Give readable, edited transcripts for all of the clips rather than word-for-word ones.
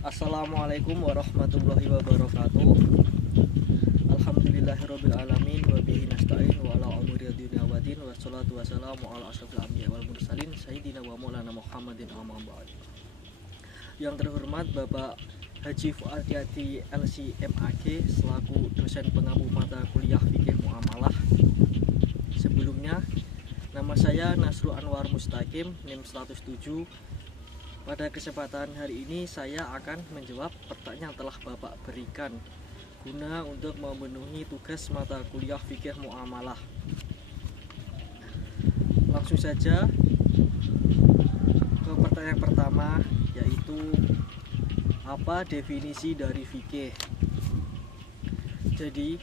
Assalamualaikum warahmatullahi wabarakatuh. Alhamdulillahirabbil alamin wa bihi nasta'in wa ala umuri dunya waddin wassalatu wassalamu ala asyrofil anbiya'i wal mursalin sayyidina wa maulana Muhammadin amma ba'd. Yang terhormat Bapak Haji Fuad Yati LC.MAG selaku dosen pengampu mata kuliah fikih muamalah. Sebelumnya, nama saya Nasrul Anwar Mustaqim, NIM 107. Pada kesempatan hari ini saya akan menjawab pertanyaan yang telah Bapak berikan guna untuk memenuhi tugas mata kuliah fikih muamalah. Langsung saja ke pertanyaan pertama, yaitu apa definisi dari fikih. Jadi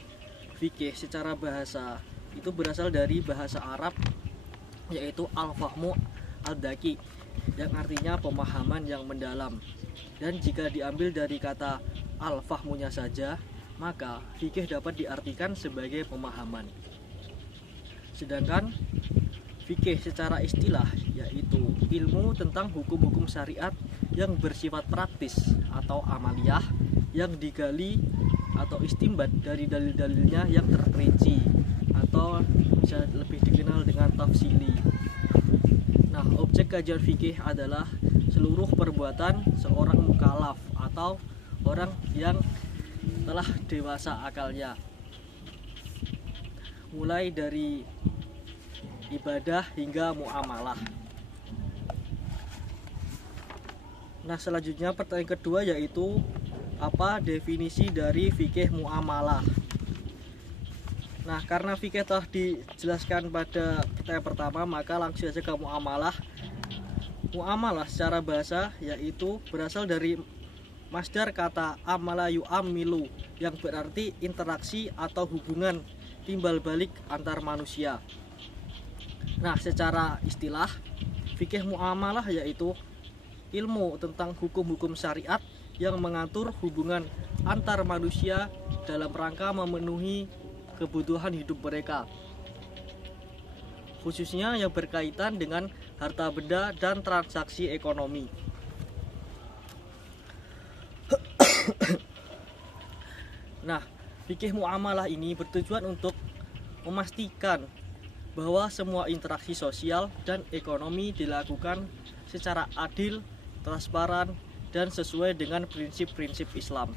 fikih secara bahasa itu berasal dari bahasa Arab, yaitu al-fahmu al-daki, yang artinya pemahaman yang mendalam. Dan jika diambil dari kata al-fahmunya saja, maka fikih dapat diartikan sebagai pemahaman. Sedangkan fikih secara istilah yaitu ilmu tentang hukum-hukum syariat yang bersifat praktis atau amaliyah, yang digali atau istimbat dari dalil-dalilnya yang terperinci, atau bisa lebih dikenal dengan tafsili. Nah, objek kajian fikih adalah seluruh perbuatan seorang mukallaf atau orang yang telah dewasa akalnya, mulai dari ibadah hingga muamalah. Nah, selanjutnya pertanyaan kedua yaitu apa definisi dari fikih muamalah. Nah, karena fikih telah dijelaskan pada pertanyaan pertama, maka langsung saja ke muamalah. Muamalah secara bahasa yaitu berasal dari masdar kata amala yu'amilu, yang berarti interaksi atau hubungan timbal balik antar manusia. Nah, secara istilah fikih muamalah yaitu ilmu tentang hukum-hukum syariat yang mengatur hubungan antar manusia dalam rangka memenuhi kebutuhan hidup mereka, khususnya yang berkaitan dengan harta benda dan transaksi ekonomi. Nah, fikih muamalah ini bertujuan untuk memastikan bahwa semua interaksi sosial dan ekonomi dilakukan secara adil, transparan, dan sesuai dengan prinsip-prinsip Islam.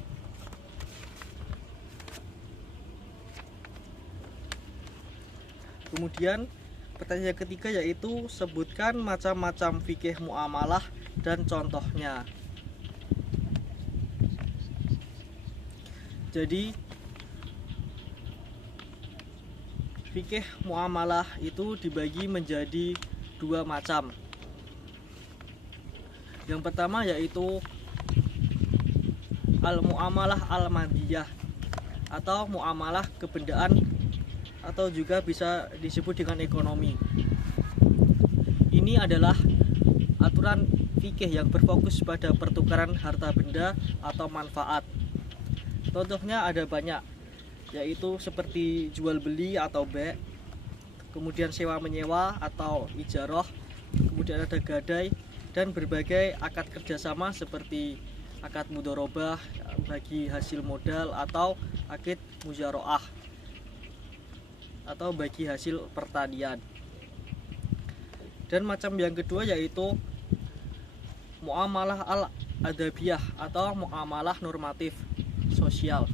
Kemudian pertanyaan ketiga yaitu sebutkan macam-macam fikih muamalah dan contohnya. Jadi fikih muamalah itu dibagi menjadi dua macam. Yang pertama yaitu al-muamalah al-madiyah atau muamalah kebendaan, atau juga bisa disebut dengan ekonomi. Ini adalah aturan fikih yang berfokus pada pertukaran harta benda atau manfaat. Contohnya ada banyak, yaitu seperti jual beli atau be', kemudian sewa menyewa atau ijarah, kemudian ada gadai, dan berbagai akad kerjasama seperti akad mudharabah bagi hasil modal atau akad mujaroah atau bagi hasil pertanian. Dan macam yang kedua yaitu muamalah al-adabiyah atau muamalah normatif sosial.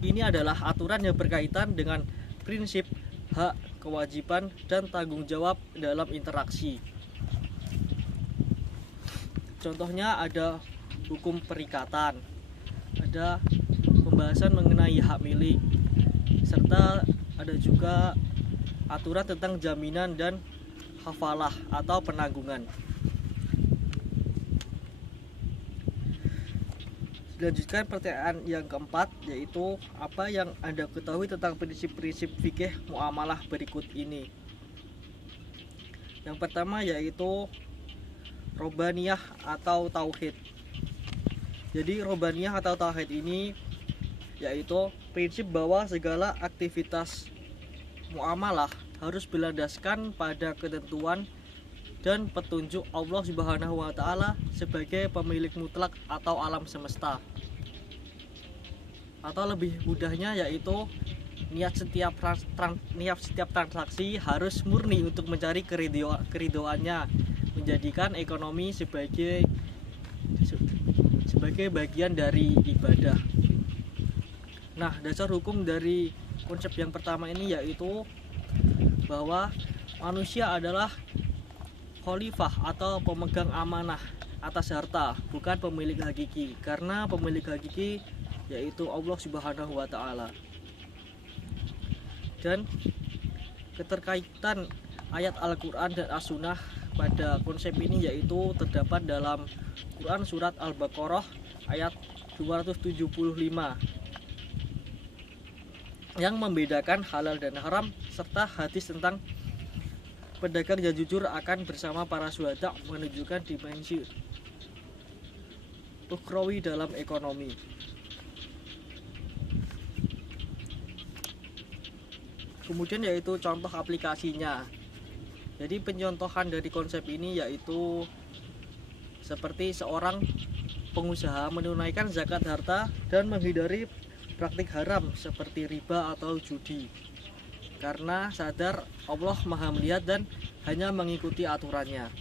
Ini adalah aturan yang berkaitan dengan prinsip hak, kewajiban, dan tanggung jawab dalam interaksi. Contohnya ada hukum perikatan, ada pembahasan mengenai hak milik, serta ada juga aturan tentang jaminan dan hafalah atau penanggungan. Dilanjutkan pertanyaan yang keempat, yaitu apa yang Anda ketahui tentang prinsip-prinsip fikih muamalah berikut ini. Yang pertama yaitu robaniyah atau tauhid. Jadi robaniyah atau tauhid ini yaitu prinsip bahwa segala aktivitas muamalah harus berlandaskan pada ketentuan dan petunjuk Allah Subhanahu wa taala sebagai pemilik mutlak atau alam semesta. Atau lebih mudahnya yaitu niat setiap transaksi harus murni untuk mencari keridoannya, menjadikan ekonomi sebagai bagian dari ibadah. Nah, dasar hukum dari konsep yang pertama ini yaitu bahwa manusia adalah khalifah atau pemegang amanah atas harta, bukan pemilik hakiki. Karena pemilik hakiki yaitu Allah Subhanahu wa taala. Dan keterkaitan ayat Al-Qur'an dan As-Sunnah pada konsep ini yaitu terdapat dalam Quran surat Al-Baqarah ayat 275 yang membedakan halal dan haram, serta hadis tentang pedagang yang jujur akan bersama para syuhada, menunjukkan dimensi ukhrawi dalam ekonomi. Kemudian yaitu contoh aplikasinya. Jadi pencontohan dari konsep ini yaitu seperti seorang pengusaha menunaikan zakat harta dan menghindari praktik haram seperti riba atau judi, karena sadar Allah Maha melihat dan hanya mengikuti aturannya.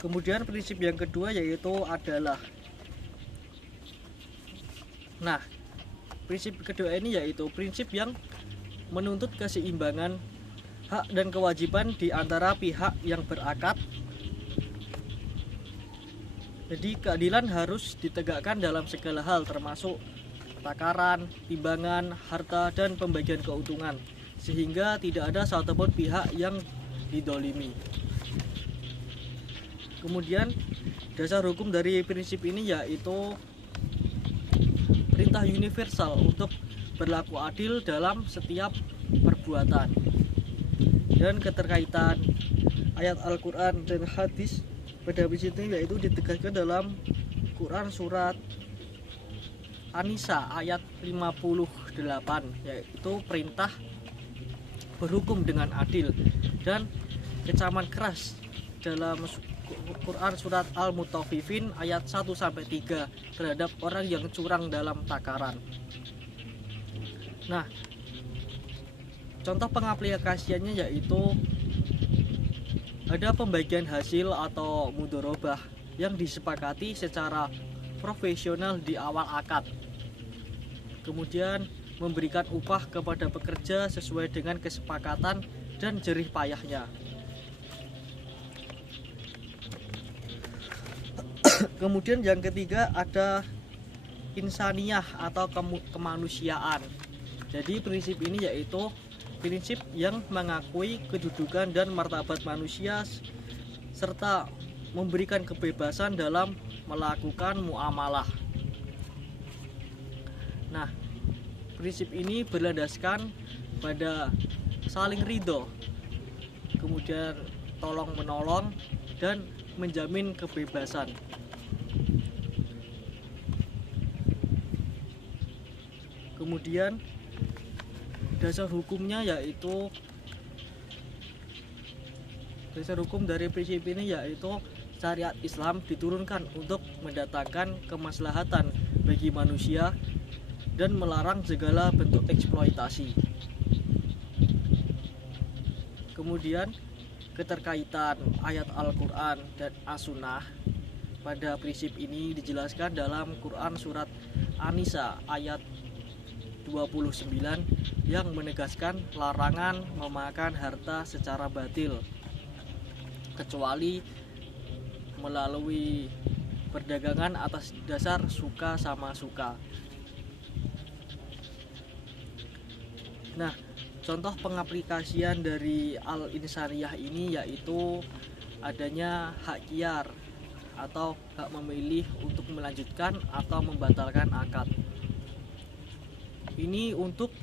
Kemudian prinsip yang kedua yaitu adalah, nah, prinsip kedua ini yaitu prinsip yang menuntut keseimbangan hak dan kewajiban di antara pihak yang berakad. Jadi keadilan harus ditegakkan dalam segala hal, termasuk takaran, timbangan, harta, dan pembagian keuntungan, sehingga tidak ada satupun pihak yang didolimi. Kemudian dasar hukum dari prinsip ini yaitu perintah universal untuk berlaku adil dalam setiap perbuatan. Dan keterkaitan ayat Al-Quran dan hadis pada prinsip ini yaitu ditegaskan dalam Quran surat An-Nisa ayat 58, yaitu perintah berhukum dengan adil dan kecaman keras dalam Quran surat Al-Mutaffifin ayat 1-3 terhadap orang yang curang dalam takaran. Nah, contoh pengaplikasiannya yaitu ada pembagian hasil atau mudharabah yang disepakati secara profesional di awal akad. Kemudian memberikan upah kepada pekerja sesuai dengan kesepakatan dan jerih payahnya. Kemudian yang ketiga ada insaniyah atau kemanusiaan. Jadi prinsip ini yaitu prinsip yang mengakui kedudukan dan martabat manusia serta memberikan kebebasan dalam melakukan muamalah. Nah, prinsip ini berlandaskan pada saling ridho, kemudian tolong menolong dan menjamin kebebasan. Kemudian dasar hukumnya yaitu dasar hukum dari prinsip ini yaitu syariat Islam diturunkan untuk mendatangkan kemaslahatan bagi manusia dan melarang segala bentuk eksploitasi. Kemudian keterkaitan ayat Al-Quran dan As-Sunnah pada prinsip ini dijelaskan dalam Quran surat An-Nisa ayat 29 yang menegaskan larangan memakan harta secara batil kecuali melalui perdagangan atas dasar suka sama suka. Nah, contoh pengaplikasian dari al-insaniyah ini yaitu adanya hak khiyar atau hak memilih untuk melanjutkan atau membatalkan akad. Ini untuk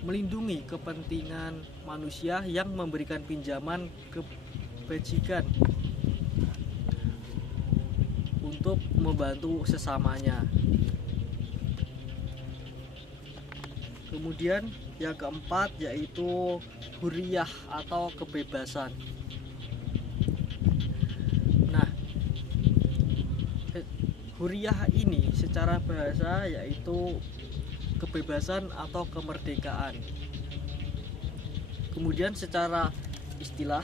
melindungi kepentingan manusia yang memberikan pinjaman kebajikan untuk membantu sesamanya. Kemudian yang keempat yaitu huriyah atau kebebasan. Nah, huriyah ini secara bahasa yaitu kebebasan atau kemerdekaan. Kemudian secara istilah,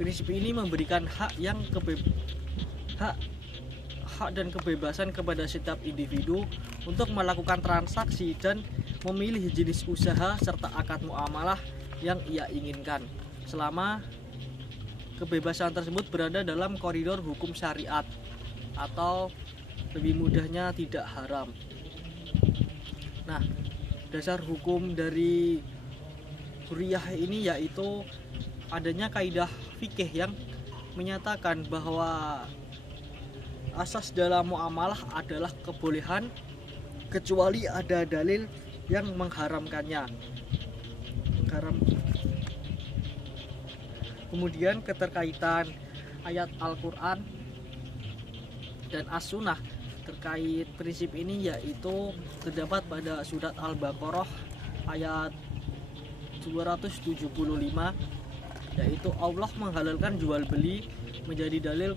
prinsip ini memberikan hak dan kebebasan kepada setiap individu untuk melakukan transaksi dan memilih jenis usaha serta akad muamalah yang ia inginkan, selama kebebasan tersebut berada dalam koridor hukum syariat atau lebih mudahnya tidak haram. Nah, dasar hukum dari huriyah ini yaitu adanya kaidah fikih yang menyatakan bahwa asas dalam muamalah adalah kebolehan kecuali ada dalil yang mengharamkannya. Kemudian keterkaitan ayat Al-Quran dan As-Sunnah terkait prinsip ini yaitu terdapat pada surat Al-Baqarah ayat 275, yaitu Allah menghalalkan jual beli menjadi dalil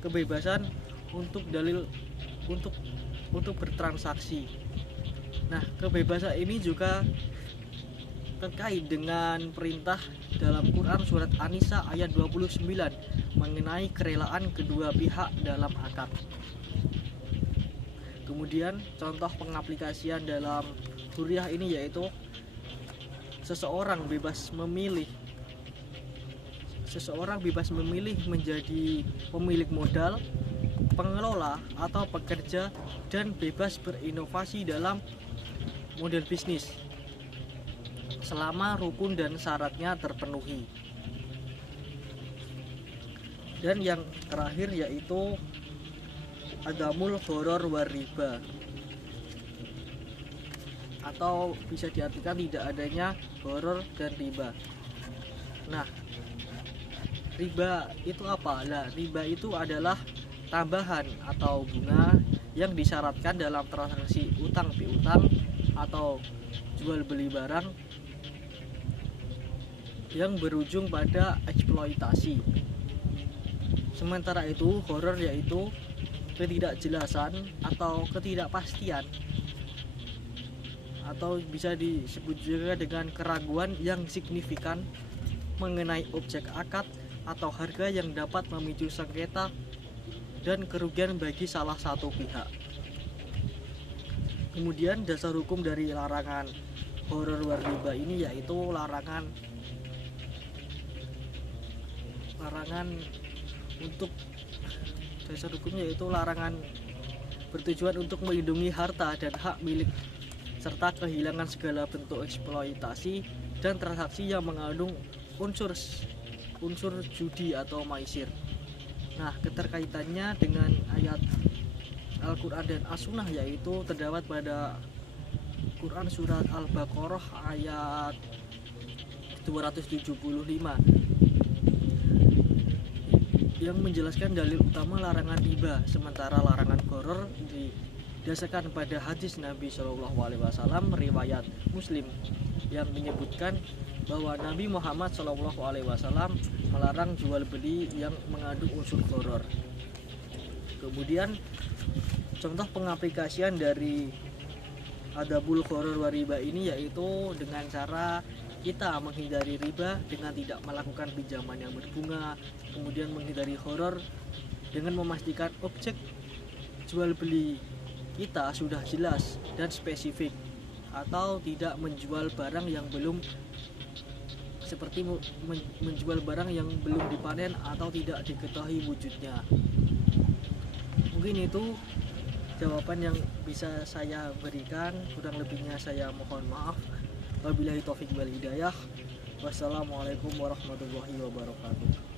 kebebasan untuk bertransaksi. Nah, kebebasan ini juga terkait dengan perintah dalam Quran surat An-Nisa ayat 29 mengenai kerelaan kedua pihak dalam akad. Kemudian contoh pengaplikasian dalam huriyah ini yaitu seseorang bebas memilih menjadi pemilik modal, pengelola atau pekerja, dan bebas berinovasi dalam model bisnis selama rukun dan syaratnya terpenuhi. Dan yang terakhir yaitu adamul gharar war riba, atau bisa diartikan tidak adanya gharar dan riba. Nah, riba itu apa? Nah, riba itu adalah tambahan atau bunga yang disyaratkan dalam transaksi utang piutang atau jual beli barang yang berujung pada eksploitasi. Sementara itu, gharar yaitu ketidakjelasan atau ketidakpastian, atau bisa disebut juga dengan keraguan yang signifikan mengenai objek akad atau harga yang dapat memicu sengketa dan kerugian bagi salah satu pihak. Kemudian dasar hukum dari larangan gharar war riba ini yaitu larangan untuk dasar hukumnya yaitu larangan bertujuan untuk melindungi harta dan hak milik serta kehilangan segala bentuk eksploitasi dan transaksi yang mengandung unsur judi atau maisir. Nah, keterkaitannya dengan ayat Al-Quran dan As-Sunnah yaitu terdapat pada Quran surat Al-Baqarah ayat 275 yang menjelaskan dalil utama larangan riba, sementara larangan gharar didasarkan pada hadis Nabi SAW riwayat Muslim yang menyebutkan bahwa Nabi Muhammad SAW melarang jual beli yang mengandung unsur gharar. Kemudian contoh pengaplikasian dari adabul gharar war riba ini yaitu dengan cara kita menghindari riba dengan tidak melakukan pinjaman yang berbunga, kemudian menghindari gharar dengan memastikan objek jual beli kita sudah jelas dan spesifik, atau tidak menjual barang yang belum, seperti menjual barang yang belum dipanen atau tidak diketahui wujudnya. Mungkin itu jawaban yang bisa saya berikan, kurang lebihnya saya mohon maaf. Wabillahi taufiq wal hidayah. Wassalamualaikum warahmatullahi wabarakatuh.